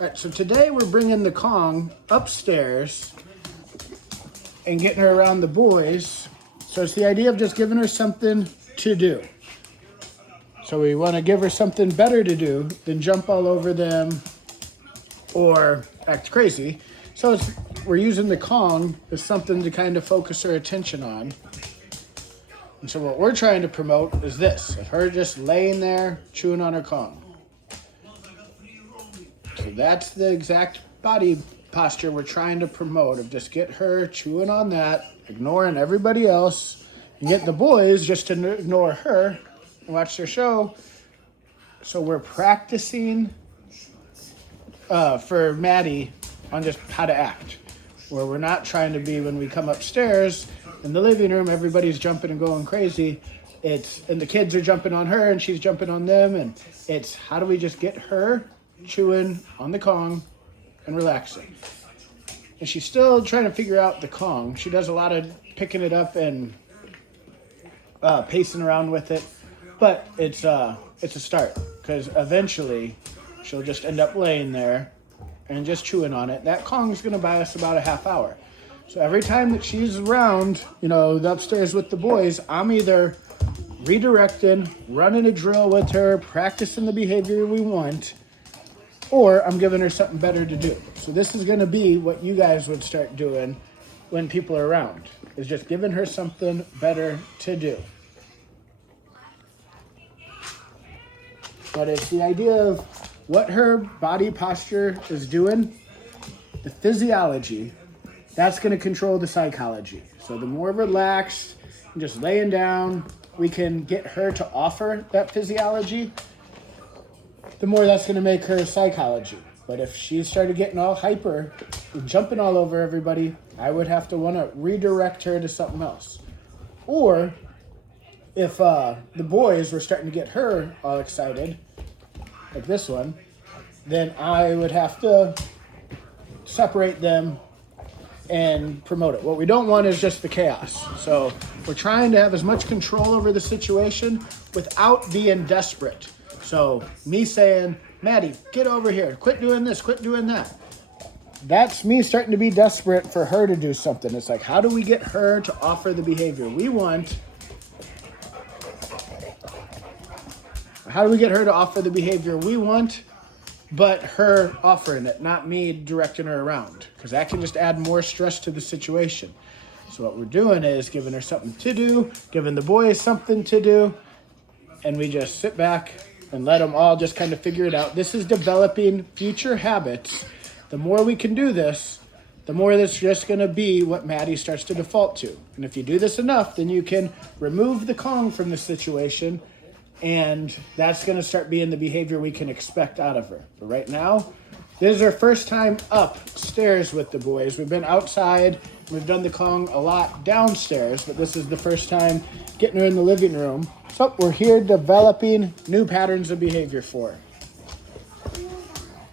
All right, so today we're bringing the Kong upstairs and getting her around the boys. So it's the idea of just giving her something to do. So we want to give her something better to do than jump all over them or act crazy. So we're using the Kong as something to kind of focus her attention on. And so what we're trying to promote is this, of her just laying there chewing on her Kong. So that's the exact body posture we're trying to promote, of just get her chewing on that, ignoring everybody else, and get the boys just to ignore her and watch their show. So we're practicing for Maddie on just how to act, where we're not trying to be, when we come upstairs in the living room, everybody's jumping and going crazy. And the kids are jumping on her and she's jumping on them. And it's how do we just get her chewing on the Kong and relaxing. And she's still trying to figure out the Kong. She does a lot of picking it up and pacing around with it. But it's a start, because eventually she'll just end up laying there and just chewing on it. That Kong's going to buy us about a half hour. So every time that she's around, the upstairs with the boys, I'm either redirecting, running a drill with her, practicing the behavior we want, or I'm giving her something better to do. So this is going to be what you guys would start doing when people are around, is just giving her something better to do. But it's the idea of what her body posture is doing, the physiology, that's going to control the psychology. So the more relaxed and just laying down we can get her to offer that physiology, the more that's going to make her psychology. But if she started getting all hyper and jumping all over everybody, I would have to want to redirect her to something else. Or if the boys were starting to get her all excited, like this one, then I would have to separate them and promote it. What we don't want is just the chaos. So we're trying to have as much control over the situation without being desperate. So me saying, Maddie, get over here, quit doing this, quit doing that. That's me starting to be desperate for her to do something. It's like, how do we get her to offer the behavior we want? How do we get her to offer the behavior we want, but her offering it, not me directing her around? Because that can just add more stress to the situation. So what we're doing is giving her something to do, giving the boys something to do, and we just sit back and let them all just kind of figure it out. This is developing future habits. The more we can do this, the more that's just going to be what Maddie starts to default to. And if you do this enough, then you can remove the Kong from the situation, and that's going to start being the behavior we can expect out of her. But right now, this is our first time upstairs with the boys. We've been outside. We've done the Kong a lot downstairs, but this is the first time getting her in the living room. So we're here developing new patterns of behavior for her.